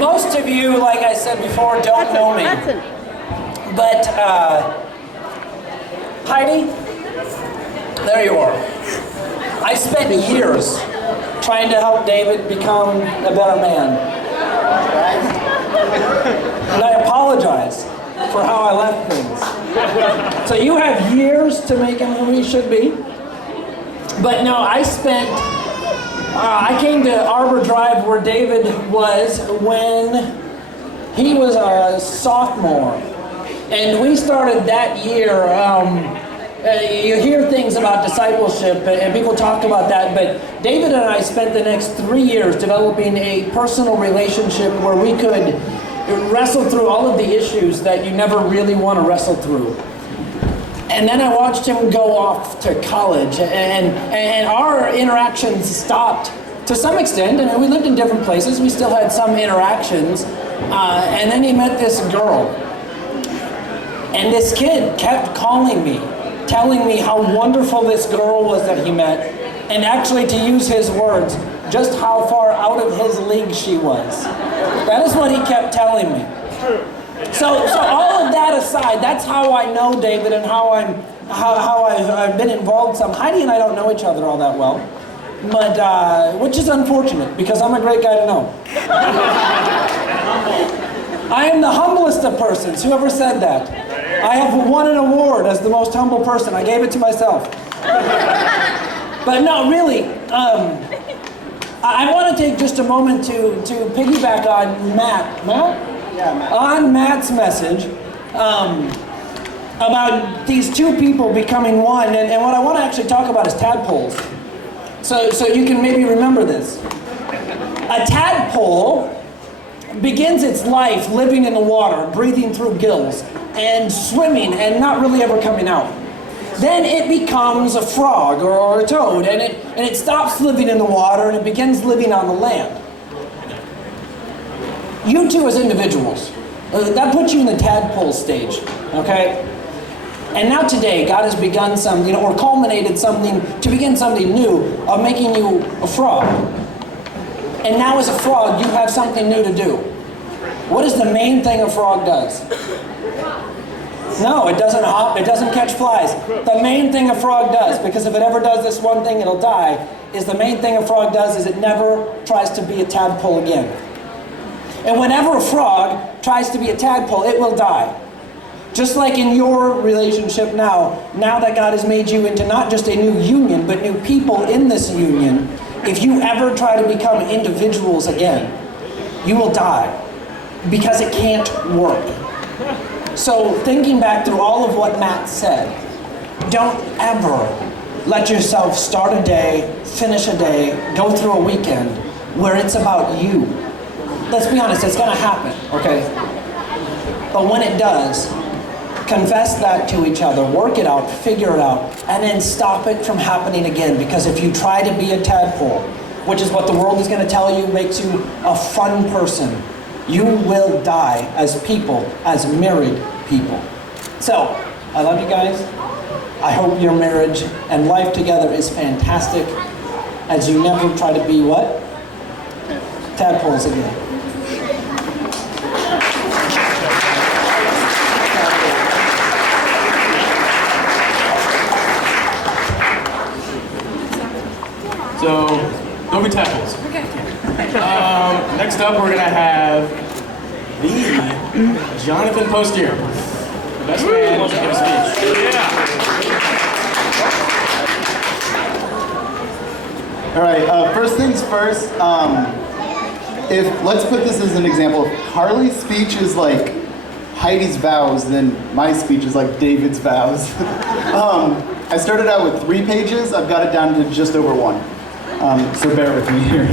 Most of you, like I said before, don't know me. But, Heidi, there you are. I spent years trying to help David become a better man. And I apologize for how I left things. So you have years to make him who he should be. But no, I came to Arbor Drive where David was when he was a sophomore. And we started that year, you hear things about discipleship and people talk about that, but David and I spent the next 3 years developing a personal relationship where we could wrestle through all of the issues that you never really want to wrestle through. And then I watched him go off to college, and our interactions stopped to some extent. And we lived in different places. We still had some interactions. And then he met this girl. And this kid kept calling me, telling me how wonderful this girl was that he met. And actually, to use his words, just how far out of his league she was. That is what he kept telling me. So all of that aside, that's how I know David and how I've been involved some. Heidi and I don't know each other all that well, but which is unfortunate because I'm a great guy to know. I am the humblest of persons. Whoever said that? I have won an award as the most humble person. I gave it to myself. But no, really, I want to take just a moment to piggyback on Matt. On Matt's message about these two people becoming one, and what I want to actually talk about is tadpoles. So you can maybe remember this. A tadpole begins its life living in the water, breathing through gills, and swimming, and not really ever coming out. Then it becomes a frog or a toad, and it stops living in the water, and it begins living on the land. You two as individuals, that puts you in the tadpole stage, okay? And now today, God has begun something, or culminated something, to begin something new, of making you a frog. And now as a frog, you have something new to do. What is the main thing a frog does? No, it doesn't hop, it doesn't catch flies. The main thing a frog does, because if it ever does this one thing, it'll die, is the main thing a frog does is it never tries to be a tadpole again. And whenever a frog tries to be a tadpole, it will die. Just like in your relationship now that God has made you into not just a new union, but new people in this union, if you ever try to become individuals again, you will die because it can't work. So thinking back through all of what Matt said, don't ever let yourself start a day, finish a day, go through a weekend where it's about you. Let's be honest, it's gonna happen, okay? But when it does, confess that to each other, work it out, figure it out, and then stop it from happening again. Because if you try to be a tadpole, which is what the world is gonna tell you makes you a fun person, you will die as people, as married people. So, I love you guys. I hope your marriage and life together is fantastic as you never try to be what? Tadpoles again. So, don't be tadpoles. Okay. Next up, we're gonna have the Jonathan Postier, the best man to give a speech. Yeah. All right. First things first. If let's put this as an example. If Harley's speech is like Heidi's vows, then my speech is like David's vows. I started out with 3 pages. I've got it down to just over 1. So bear with me here.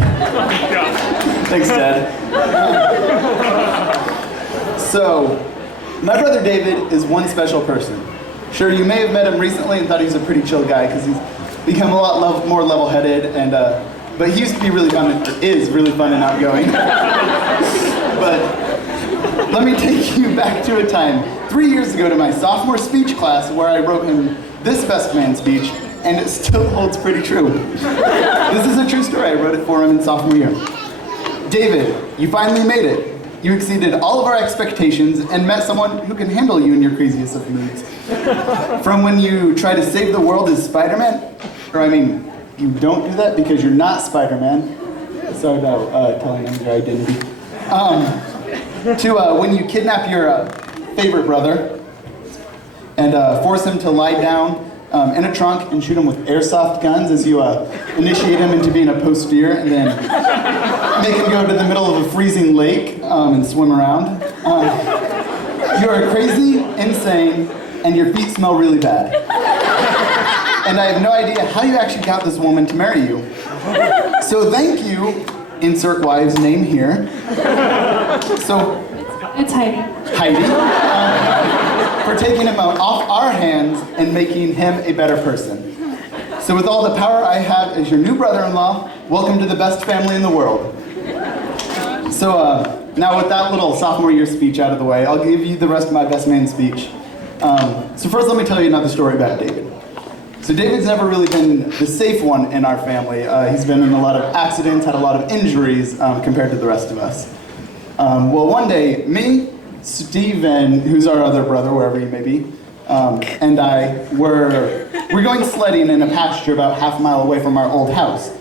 Thanks, Dad. So, my brother David is one special person. Sure, you may have met him recently and thought he was a pretty chill guy because he's become a lot more level-headed, and but he used to be really fun, is really fun and outgoing. But let me take you back to a time 3 years ago to my sophomore speech class where I wrote him this best man speech, and it still holds pretty true. This is a true story. I wrote it for him in sophomore year. David, you finally made it. you exceeded all of our expectations and met someone who can handle you in your craziest of moods. From when you try to save the world as Spider-Man, or I mean, you don't do that because you're not Spider-Man. Sorry about telling them your identity. To when you kidnap your favorite brother and force him to lie down in a trunk and shoot him with airsoft guns as you initiate him into being a Postier and then make him go to the middle of a freezing lake and swim around. You are crazy, insane, and your feet smell really bad. And I have no idea how you actually got this woman to marry you. So thank you, insert wives name here. So, It's Heidi. Heidi, for taking him off our hands and making him a better person. So with all the power I have as your new brother-in-law, welcome to the best family in the world. So now with that little sophomore year speech out of the way, I'll give you the rest of my best man speech. So first let me tell you another story about David. So David's never really been the safe one in our family. He's been in a lot of accidents, had a lot of injuries compared to the rest of us. Well, one day, me, Steven, who's our other brother, wherever you may be, and I we're going sledding in a pasture about half a mile away from our old house.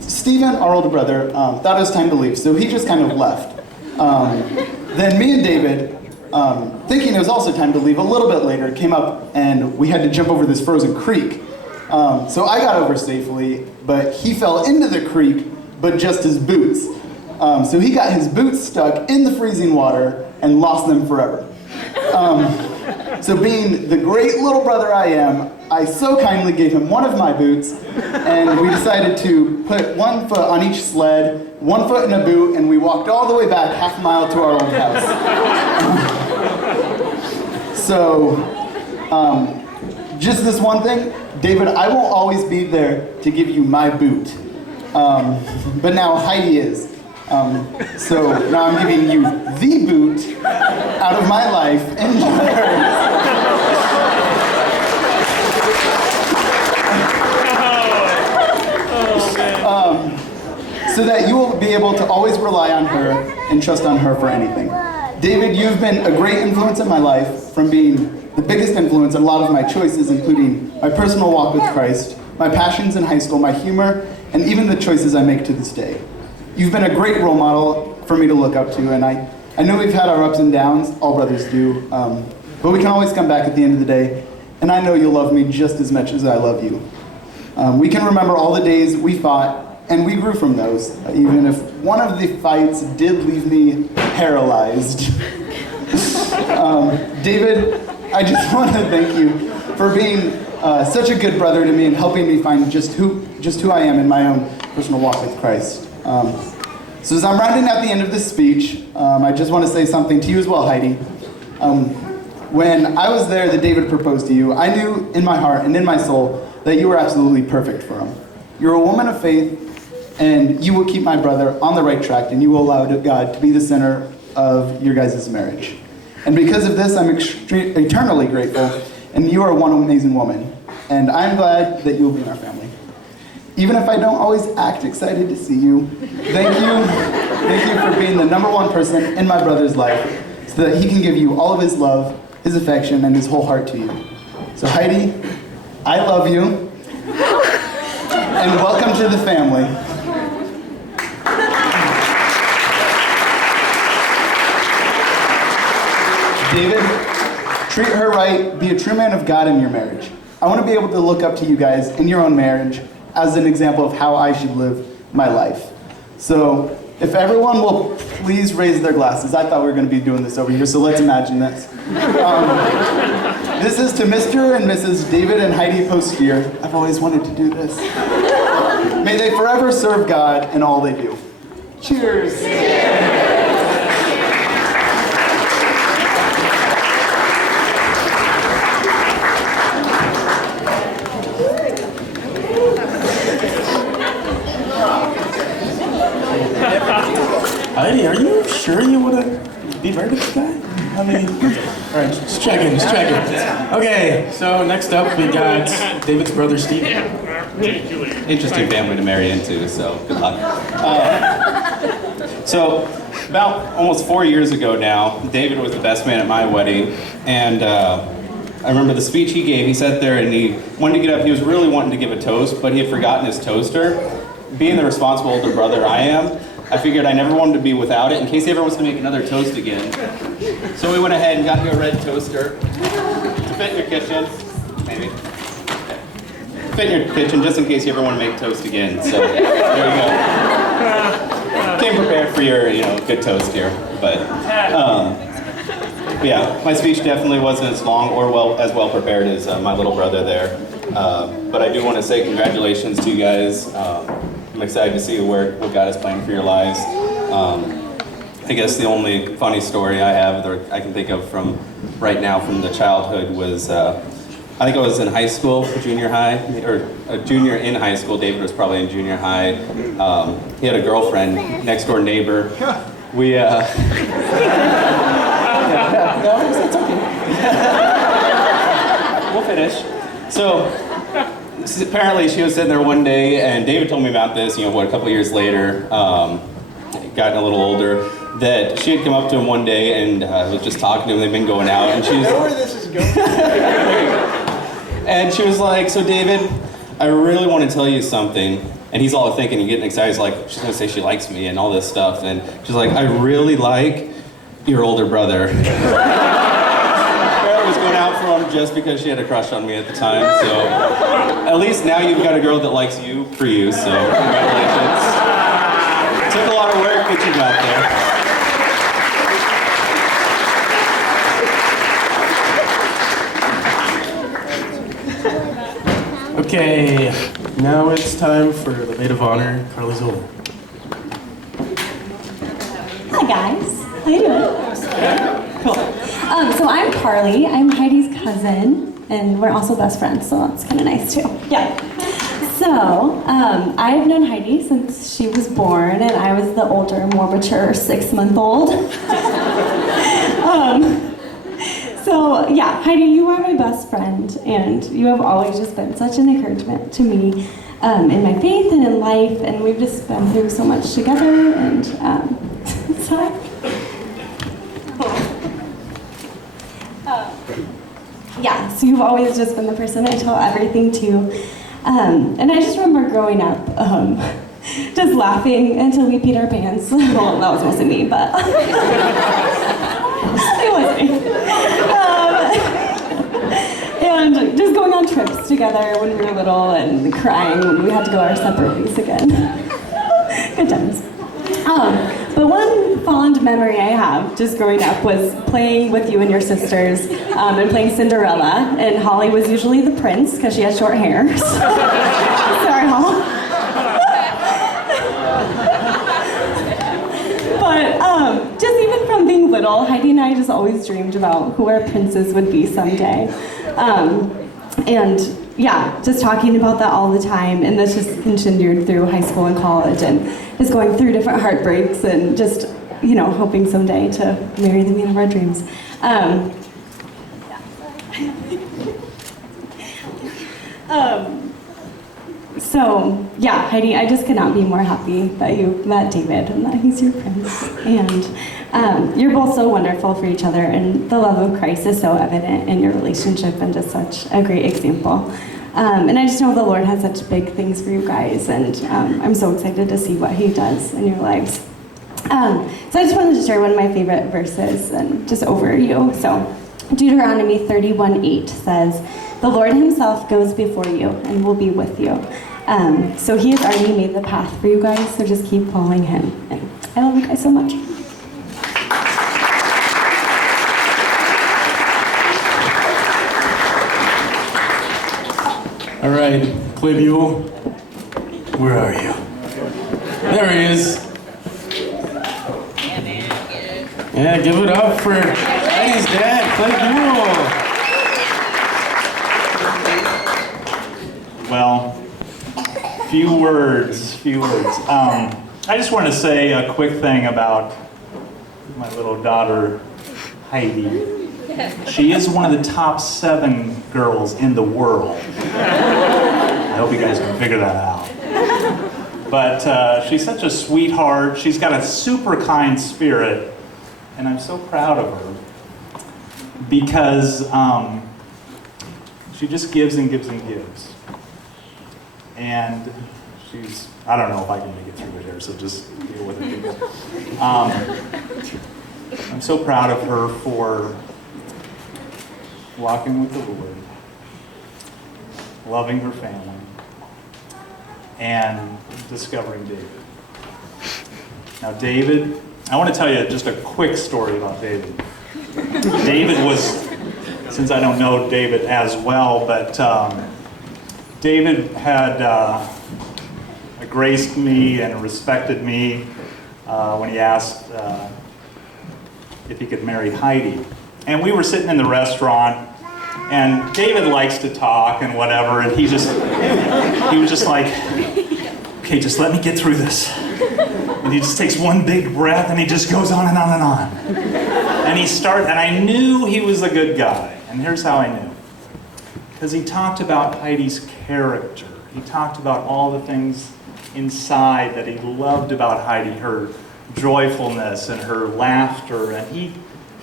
Steven, our older brother, thought it was time to leave, so he just kind of left. Then me and David, thinking it was also time to leave, a little bit later, came up and we had to jump over this frozen creek. So I got over safely, but he fell into the creek, but just his boots. So he got his boots stuck in the freezing water and lost them forever. So being the great little brother I am, I so kindly gave him one of my boots, and we decided to put one foot on each sled, one foot in a boot, and we walked all the way back half a mile to our old house. Just this one thing, David, I won't always be there to give you my boot, but now Heidi is. So now I'm giving you the boot out of my life and yours. So that you will be able to always rely on her and trust on her for anything. David, you've been a great influence in my life, from being the biggest influence in a lot of my choices, including my personal walk with Christ, my passions in high school, my humor, and even the choices I make to this day. You've been a great role model for me to look up to, and I know we've had our ups and downs, all brothers do, but we can always come back at the end of the day, and I know you'll love me just as much as I love you. We can remember all the days we fought, and we grew from those, even if one of the fights did leave me paralyzed. David, I just want to thank you for being such a good brother to me and helping me find just who I am in my own personal walk with Christ. So as I'm rounding out the end of this speech, I just want to say something to you as well, Heidi. When I was there that David proposed to you, I knew in my heart and in my soul that you were absolutely perfect for him. You're a woman of faith, and you will keep my brother on the right track, and you will allow God to be the center of your guys' marriage. And because of this, I'm eternally grateful, and you are one amazing woman. And I'm glad that you will be in our family. Even if I don't always act excited to see you, thank you for being the number one person in my brother's life, so that he can give you all of his love, his affection, and his whole heart to you. So Heidi, I love you, and welcome to the family. David, treat her right, be a true man of God in your marriage. I want to be able to look up to you guys in your own marriage as an example of how I should live my life. So, if everyone will please raise their glasses. I thought we were going to be doing this over here, so let's imagine this. This is to Mr. and Mrs. David and Heidi Postier. I've always wanted to do this. May they forever serve God in all they do. Cheers. Heidi, are you sure you want to be married to this guy? I mean, all right, just checking. Okay, so next up we got David's brother, Steve. Interesting family to marry into, so good luck. So, about almost 4 years ago now, David was the best man at my wedding, and I remember the speech he gave. He sat there and he wanted to get up. He was really wanting to give a toast, but he had forgotten his toaster. Being the responsible older brother I am, I figured I never wanted to be without it in case he ever wants to make another toast again. So we went ahead and got you a red toaster to fit in your kitchen, maybe. Fit in your kitchen just in case you ever want to make toast again. So there you go. Came prepared for your, good toast here. But yeah, my speech definitely wasn't as long or as well prepared as my little brother there. But I do want to say congratulations to you guys. I'm excited to see what God is planning for your lives. I guess the only funny story I have, or I can think of from right now from the childhood was, I think I was in high school, junior high, or a junior in high school. David was probably in junior high. He had a girlfriend, next door neighbor. We, no, it's okay. We'll finish. So, apparently she was sitting there one day, and David told me about this, a couple years later, gotten a little older, that she had come up to him one day and was just talking to him. They've been going out, and she was... I know where this is going. And she was like, so David, I really want to tell you something. And he's all thinking and getting excited. He's like, she's going to say she likes me and all this stuff. And she's like, I really like your older brother. Carol was going out for him just because she had a crush on me at the time. So at least now you've got a girl that likes you for you. So congratulations. It took a lot of work, but you got there. Okay, now it's time for the maid of honor, Carly Zola. Hi guys, how you doing? Cool. So I'm Carly. I'm Heidi's cousin, and we're also best friends, so that's kind of nice too. Yeah. So I've known Heidi since she was born, and I was the older, more mature 6-month-old. So yeah, Heidi, you are my best friend, and you have always just been such an encouragement to me in my faith and in life, and we've just been through so much together, and sorry. Yeah, so you've always just been the person I tell everything to, and I just remember growing up, just laughing until we peed our pants. Well, that was mostly me, but it was me. And just going on trips together when we were little and crying when we had to go our separate ways again. Good times. But one fond memory I have just growing up was playing with you and your sisters and playing Cinderella. And Holly was usually the prince because she had short hair. Sorry, Holly. But just even from being little, Heidi and I just always dreamed about who our princes would be someday. And yeah, just talking about that all the time, and that's just continued through high school and college, and just going through different heartbreaks, and just, hoping someday to marry the man of our dreams. So yeah, Heidi, I just could not be more happy that you met David and that he's your prince. And you're both so wonderful for each other, and the love of Christ is so evident in your relationship, and just such a great example. And I just know the Lord has such big things for you guys, and I'm so excited to see what he does in your lives. So I just wanted to share one of my favorite verses and just over you. So Deuteronomy 31:8 says, "The Lord himself goes before you and will be with you." So he has already made the path for you guys, so just keep following him. And I love you guys so much. All right, Clay Buell, where are you? There he is. Yeah, give it up for Heidi's dad, Clay Buell. Well, few words. I just want to say a quick thing about my little daughter, Heidi. She is one of the top 7 girls in the world. I hope you guys can figure that out. But she's such a sweetheart. She's got a super kind spirit, and I'm so proud of her because she just gives and gives and gives. And she's, I don't know if I can make it through here, so just deal with it, people. I'm so proud of her for walking with the Lord, loving her family, and discovering David. Now David, I want to tell you just a quick story about David. David was, since I don't know David as well, but David had graced me and respected me when he asked if he could marry Heidi. And we were sitting in the restaurant, and David likes to talk and whatever, and he was just like, okay, just let me get through this. And he just takes one big breath, and he just goes on and on and on. And I knew he was a good guy, and here's how I knew. Because he talked about Heidi's character. He talked about all the things inside that he loved about Heidi, her joyfulness and her laughter, and he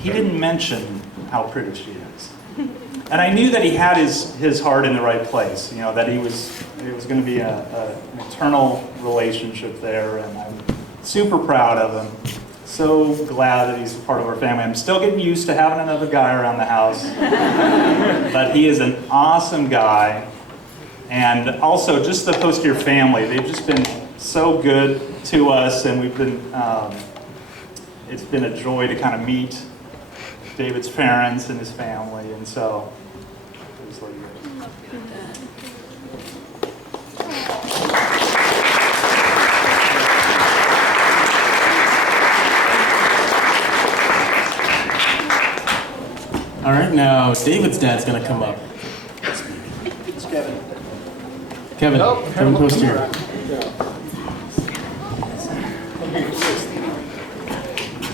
didn't mention how pretty she is. And I knew that he had his heart in the right place, you know, that it was going to be an eternal relationship there, and I'm super proud of him. So glad that he's a part of our family. I'm still getting used to having another guy around the house, but he is an awesome guy. And also just the Postier family, they've just been so good to us, and we've been, it's been a joy to kind of meet David's parents and his family, and so I just let you go. All right, now David's dad's gonna come up. It's Kevin. Kevin, Kevin Postier.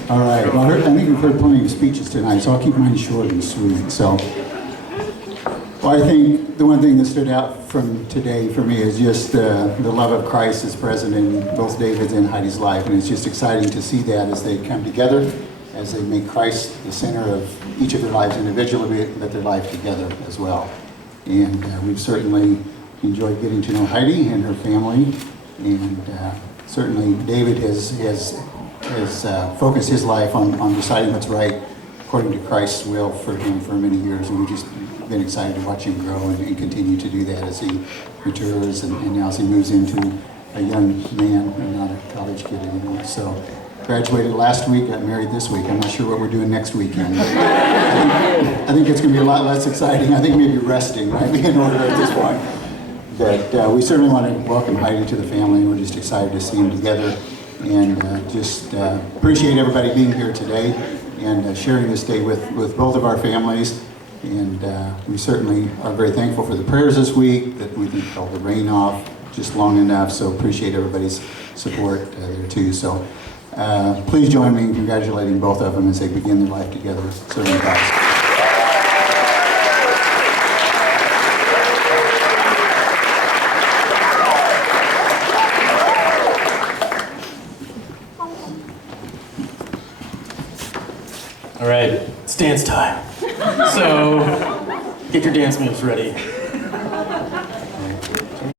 All right. Well, I think we've heard plenty of speeches tonight, so I'll keep mine short and sweet. So, well, I think the one thing that stood out from today for me is just the love of Christ is present in both David's and Heidi's life, and it's just exciting to see that as they come together, as they make Christ the center of each of their lives individually, but their life together as well. And we've certainly enjoyed getting to know Heidi and her family, and certainly David has focused his life on deciding what's right according to Christ's will for him for many years, and we've just been excited to watch him grow and continue to do that as he matures and now as he moves into a young man and not a college kid anymore. So graduated last week, got married this week. I'm not sure what we're doing next weekend. I think it's going to be a lot less exciting. I think maybe resting might be in order at this point. But we certainly want to welcome Heidi to the family, and we're just excited to see them together. And just appreciate everybody being here today and sharing this day with both of our families. And we certainly are very thankful for the prayers this week that we think held the rain off just long enough. So appreciate everybody's support there too. So please join me in congratulating both of them as they begin their life together. Serving Christ. All right, it's dance time. So get your dance moves ready.